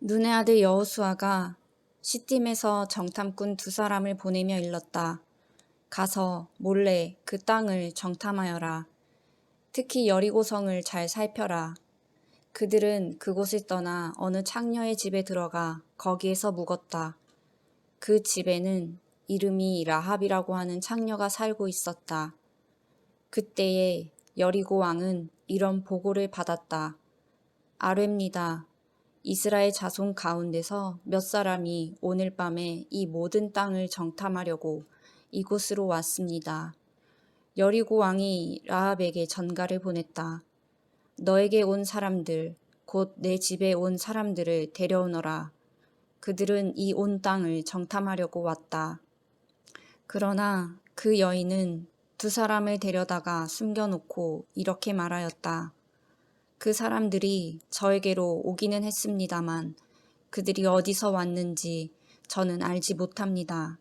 눈의 아들 여호수아가 시딤에서 정탐꾼 2사람을 보내며 일렀다. 가서 몰래 그 땅을 정탐하여라. 특히 여리고성을 잘 살펴라. 그들은 그곳을 떠나 어느 창녀의 집에 들어가 거기에서 묵었다. 그 집에는 이름이 라합이라고 하는 창녀가 살고 있었다. 그때에 여리고 왕은 이런 보고를 받았다. 아뢰입니다. 이스라엘 자손 가운데서 몇 사람이 오늘 밤에 이 모든 땅을 정탐하려고 이곳으로 왔습니다. 여리고 왕이 라합에게 전가를 보냈다. 너에게 온 사람들, 곧 내 집에 온 사람들을 데려오너라. 그들은 이 온 땅을 정탐하려고 왔다. 그러나 그 여인은 2사람을 데려다가 숨겨놓고 이렇게 말하였다. 그 사람들이 저에게로 오기는 했습니다만 그들이 어디서 왔는지 저는 알지 못합니다.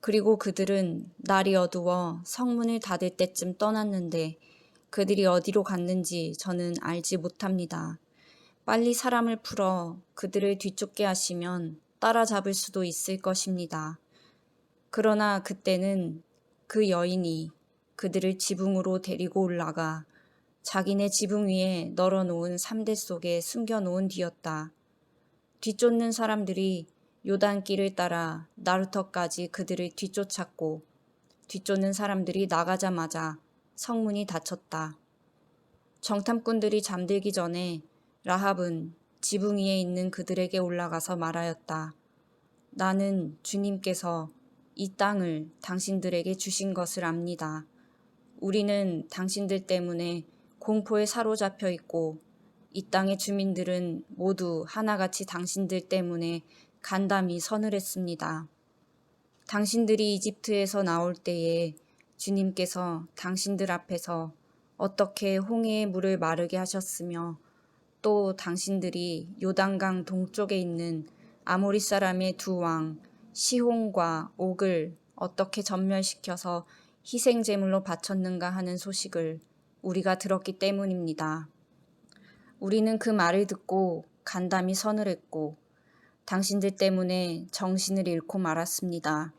그리고 그들은 날이 어두워 성문을 닫을 때쯤 떠났는데 그들이 어디로 갔는지 저는 알지 못합니다. 빨리 사람을 풀어 그들을 뒤쫓게 하시면 따라잡을 수도 있을 것입니다. 그러나 그때는 그 여인이 그들을 지붕으로 데리고 올라가 자기네 지붕 위에 널어놓은 삼대 속에 숨겨놓은 뒤였다. 뒤쫓는 사람들이 요단길을 따라 나루터까지 그들을 뒤쫓았고 뒤쫓는 사람들이 나가자마자 성문이 닫혔다. 정탐꾼들이 잠들기 전에 라합은 지붕 위에 있는 그들에게 올라가서 말하였다. 나는 주님께서 이 땅을 당신들에게 주신 것을 압니다. 우리는 당신들 때문에 공포에 사로잡혀 있고 이 땅의 주민들은 모두 하나같이 당신들 때문에 간담이 서늘했습니다. 당신들이 이집트에서 나올 때에 주님께서 당신들 앞에서 어떻게 홍해의 물을 마르게 하셨으며 또 당신들이 요단강 동쪽에 있는 아모리 사람의 2왕 시혼과 옥을 어떻게 전멸시켜서 희생제물로 바쳤는가 하는 소식을 우리가 들었기 때문입니다. 우리는 그 말을 듣고 간담이 서늘했고 당신들 때문에 정신을 잃고 말았습니다.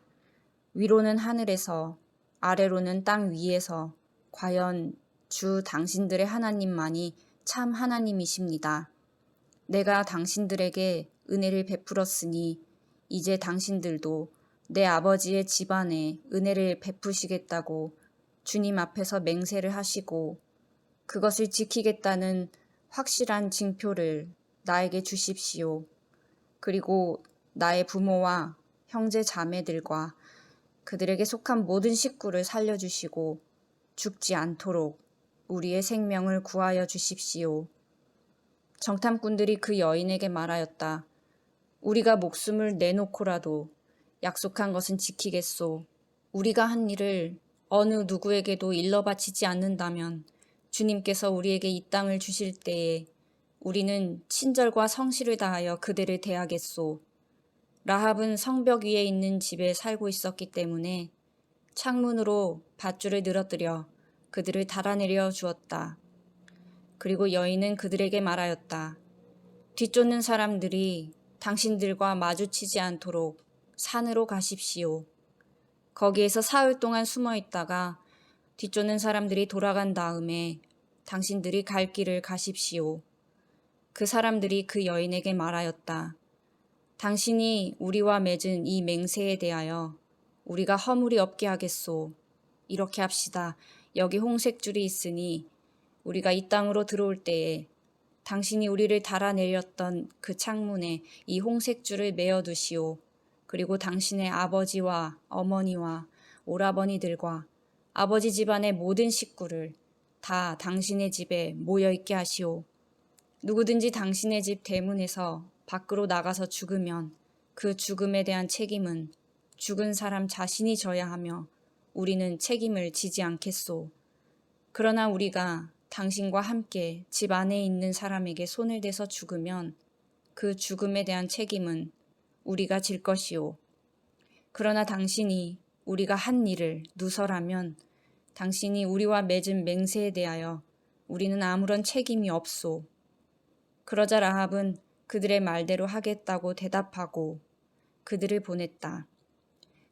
위로는 하늘에서 아래로는 땅 위에서 과연 주 당신들의 하나님만이 참 하나님이십니다. 내가 당신들에게 은혜를 베풀었으니 이제 당신들도 내 아버지의 집안에 은혜를 베푸시겠다고 주님 앞에서 맹세를 하시고 그것을 지키겠다는 확실한 징표를 나에게 주십시오. 그리고 나의 부모와 형제 자매들과 그들에게 속한 모든 식구를 살려주시고 죽지 않도록 우리의 생명을 구하여 주십시오. 정탐꾼들이 그 여인에게 말하였다. 우리가 목숨을 내놓고라도 약속한 것은 지키겠소. 우리가 한 일을 어느 누구에게도 일러 바치지 않는다면 주님께서 우리에게 이 땅을 주실 때에 우리는 친절과 성실을 다하여 그들을 대하겠소. 라합은 성벽 위에 있는 집에 살고 있었기 때문에 창문으로 밧줄을 늘어뜨려 그들을 달아내려 주었다. 그리고 여인은 그들에게 말하였다. 뒤쫓는 사람들이 당신들과 마주치지 않도록 산으로 가십시오. 거기에서 사흘 동안 숨어 있다가 뒤쫓는 사람들이 돌아간 다음에 당신들이 갈 길을 가십시오. 그 사람들이 그 여인에게 말하였다. 당신이 우리와 맺은 이 맹세에 대하여 우리가 허물이 없게 하겠소. 이렇게 합시다. 여기 홍색줄이 있으니 우리가 이 땅으로 들어올 때에 당신이 우리를 달아내렸던 그 창문에 이 홍색줄을 메어두시오. 그리고 당신의 아버지와 어머니와 오라버니들과 아버지 집안의 모든 식구를 다 당신의 집에 모여있게 하시오. 누구든지 당신의 집 대문에서 밖으로 나가서 죽으면 그 죽음에 대한 책임은 죽은 사람 자신이 져야 하며 우리는 책임을 지지 않겠소. 그러나 우리가 당신과 함께 집 안에 있는 사람에게 손을 대서 죽으면 그 죽음에 대한 책임은 우리가 질 것이오. 그러나 당신이 우리가 한 일을 누설하면 당신이 우리와 맺은 맹세에 대하여 우리는 아무런 책임이 없소. 그러자 라합은 그들의 말대로 하겠다고 대답하고 그들을 보냈다.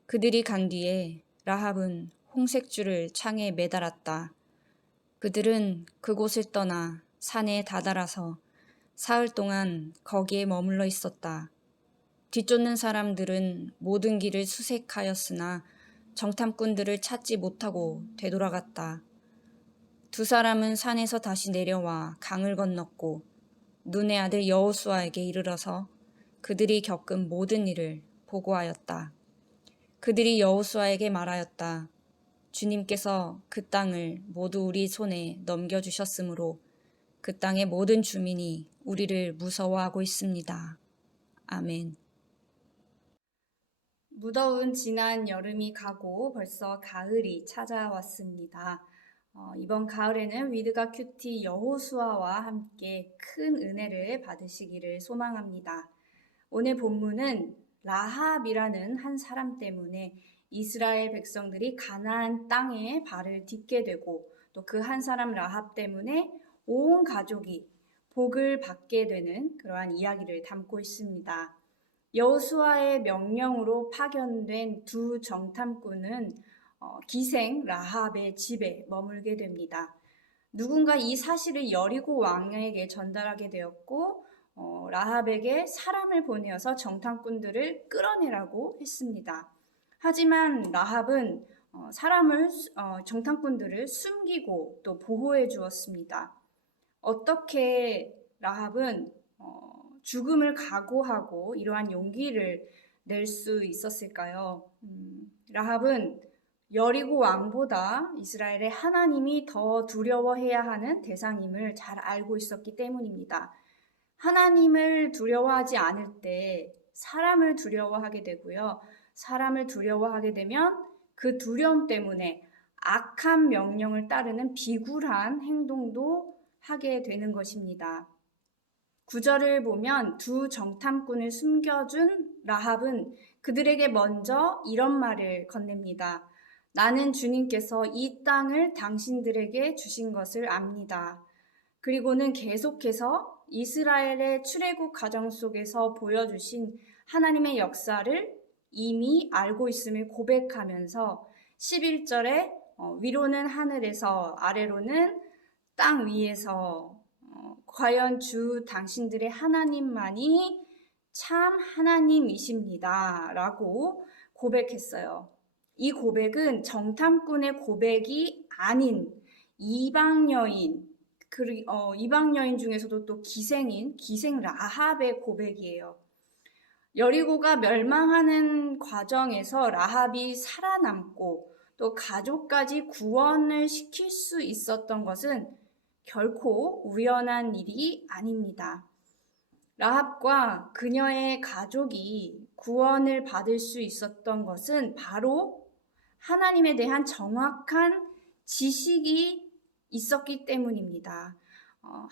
그들이 간 뒤에 라합은 홍색줄을 창에 매달았다. 그들은 그곳을 떠나 산에 다다라서 사흘 동안 거기에 머물러 있었다. 뒤쫓는 사람들은 모든 길을 수색하였으나 정탐꾼들을 찾지 못하고 되돌아갔다. 두 사람은 산에서 다시 내려와 강을 건넜고 눈의 아들 여호수아에게 이르러서 그들이 겪은 모든 일을 보고하였다. 그들이 여호수아에게 말하였다. 주님께서 그 땅을 모두 우리 손에 넘겨주셨으므로 그 땅의 모든 주민이 우리를 무서워하고 있습니다. 아멘. 무더운 지난 여름이 가고 벌써 가을이 찾아왔습니다. 이번 가을에는 위드가 큐티 여호수아와 함께 큰 은혜를 받으시기를 소망합니다. 오늘 본문은 라합이라는 한 사람 때문에 이스라엘 백성들이 가나안 땅에 발을 딛게 되고 또 그 한 사람 라합 때문에 온 가족이 복을 받게 되는 그러한 이야기를 담고 있습니다. 여호수아의 명령으로 파견된 두 정탐꾼은 기생 라합의 집에 머물게 됩니다. 누군가 이 사실을 여리고 왕에게 전달하게 되었고 라합에게 사람을 보내어서 정탐꾼들을 끌어내라고 했습니다. 하지만 라합은 정탐꾼들을 숨기고 또 보호해 주었습니다. 어떻게 라합은 죽음을 각오하고 이러한 용기를 낼 수 있었을까요? 라합은 여리고 왕보다 이스라엘의 하나님이 더 두려워해야 하는 대상임을 잘 알고 있었기 때문입니다. 하나님을 두려워하지 않을 때 사람을 두려워하게 되고요. 사람을 두려워하게 되면 그 두려움 때문에 악한 명령을 따르는 비굴한 행동도 하게 되는 것입니다. 9절을 보면 두 정탐꾼을 숨겨준 라합은 그들에게 먼저 이런 말을 건넵니다. 나는 주님께서 이 땅을 당신들에게 주신 것을 압니다. 그리고는 계속해서 이스라엘의 출애굽 과정 속에서 보여주신 하나님의 역사를 이미 알고 있음을 고백하면서 11절에 위로는 하늘에서 아래로는 땅 위에서 과연 주 당신들의 하나님만이 참 하나님이십니다 라고 고백했어요. 이 고백은 정탐꾼의 고백이 아닌 이방 여인 중에서도 또 기생 라합의 고백이에요. 여리고가 멸망하는 과정에서 라합이 살아남고 또 가족까지 구원을 시킬 수 있었던 것은 결코 우연한 일이 아닙니다. 라합과 그녀의 가족이 구원을 받을 수 있었던 것은 바로 하나님에 대한 정확한 지식이 있었기 때문입니다.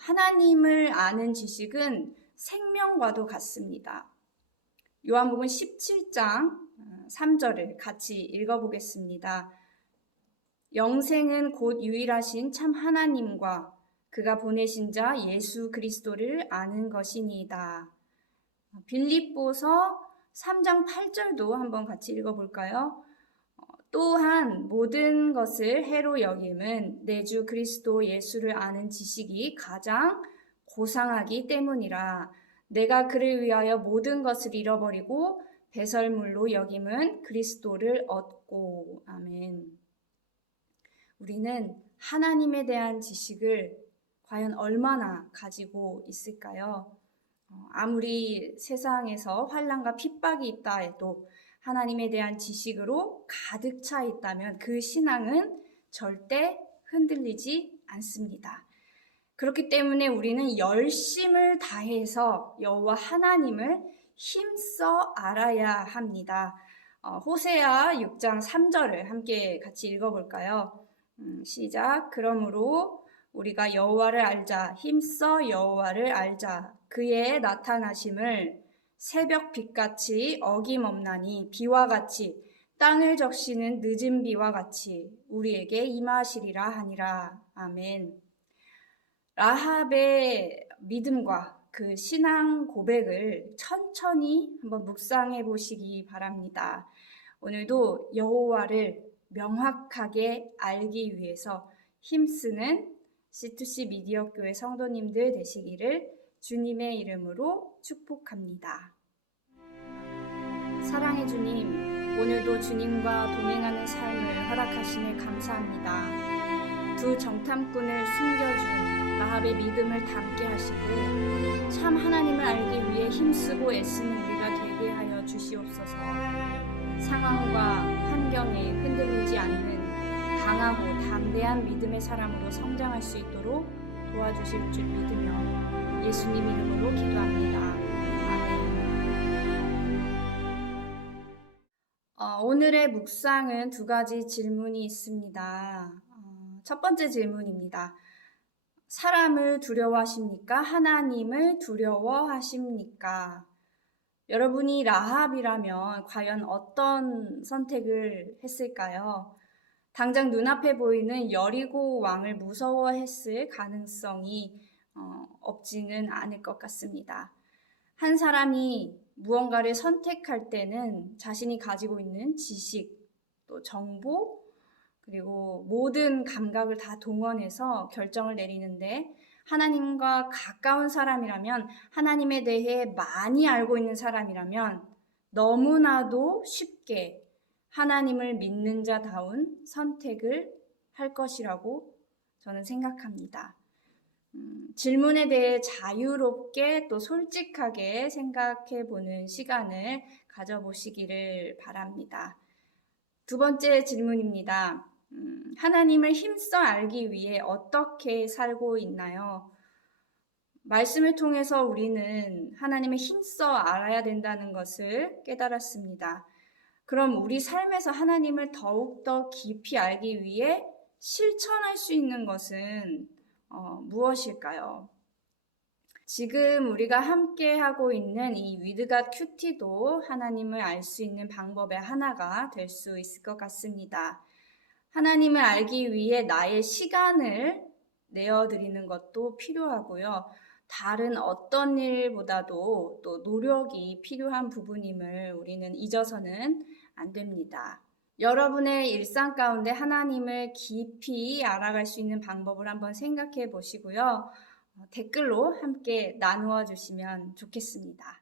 하나님을 아는 지식은 생명과도 같습니다. 요한복음 17장 3절을 같이 읽어보겠습니다. 영생은 곧 유일하신 참 하나님과 그가 보내신 자 예수 그리스도를 아는 것이니이다. 빌립보서 3장 8절도 한번 같이 읽어볼까요? 또한 모든 것을 해로 여김은 내 주 그리스도 예수를 아는 지식이 가장 고상하기 때문이라. 내가 그를 위하여 모든 것을 잃어버리고 배설물로 여김은 그리스도를 얻고. 아멘. 우리는 하나님에 대한 지식을 과연 얼마나 가지고 있을까요? 아무리 세상에서 환난과 핍박이 있다 해도 하나님에 대한 지식으로 가득 차 있다면 그 신앙은 절대 흔들리지 않습니다. 그렇기 때문에 우리는 열심을 다해서 여호와 하나님을 힘써 알아야 합니다. 호세아 6장 3절을 함께 같이 읽어볼까요? 시작. 그러므로 우리가 여호와를 알자. 힘써 여호와를 알자. 그의 나타나심을 새벽 빛같이 어김없나니 비와 같이 땅을 적시는 늦은 비와 같이 우리에게 임하시리라 하니라. 아멘. 라합의 믿음과 그 신앙 고백을 천천히 한번 묵상해 보시기 바랍니다. 오늘도 여호와를 명확하게 알기 위해서 힘쓰는 C2C 미디어 교회 성도님들 되시기를 주님의 이름으로 축복합니다. 사랑의 주님, 오늘도 주님과 동행하는 삶을 허락하심에 감사합니다. 두 정탐꾼을 숨겨준 라합의 믿음을 담게 하시고 참 하나님을 알기 위해 힘쓰고 애쓰는 우리가 되게 하여 주시옵소서. 상황과 환경에 흔들리지 않는 강하고 담대한 믿음의 사람으로 성장할 수 있도록 도와주실 줄 믿으며 예수님 이름으로 기도합니다. 아멘. 오늘의 묵상은 두 가지 질문이 있습니다. 첫 번째 질문입니다. 사람을 두려워하십니까? 하나님을 두려워하십니까? 여러분이 라합이라면 과연 어떤 선택을 했을까요? 당장 눈앞에 보이는 여리고 왕을 무서워했을 가능성이 없지는 않을 것 같습니다. 한 사람이 무언가를 선택할 때는 자신이 가지고 있는 지식, 또 정보, 그리고 모든 감각을 다 동원해서 결정을 내리는데 하나님과 가까운 사람이라면, 하나님에 대해 많이 알고 있는 사람이라면 너무나도 쉽게 하나님을 믿는 자다운 선택을 할 것이라고 저는 생각합니다. 질문에 대해 자유롭게 또 솔직하게 생각해 보는 시간을 가져보시기를 바랍니다. 두 번째 질문입니다. 하나님을 힘써 알기 위해 어떻게 살고 있나요? 말씀을 통해서 우리는 하나님을 힘써 알아야 된다는 것을 깨달았습니다. 그럼 우리 삶에서 하나님을 더욱더 깊이 알기 위해 실천할 수 있는 것은 무엇일까요? 지금 우리가 함께 하고 있는 이 위드갓 큐티도 하나님을 알 수 있는 방법의 하나가 될 수 있을 것 같습니다. 하나님을 알기 위해 나의 시간을 내어드리는 것도 필요하고요. 다른 어떤 일보다도 또 노력이 필요한 부분임을 우리는 잊어서는 안 됩니다. 여러분의 일상 가운데 하나님을 깊이 알아갈 수 있는 방법을 한번 생각해 보시고요. 댓글로 함께 나누어 주시면 좋겠습니다.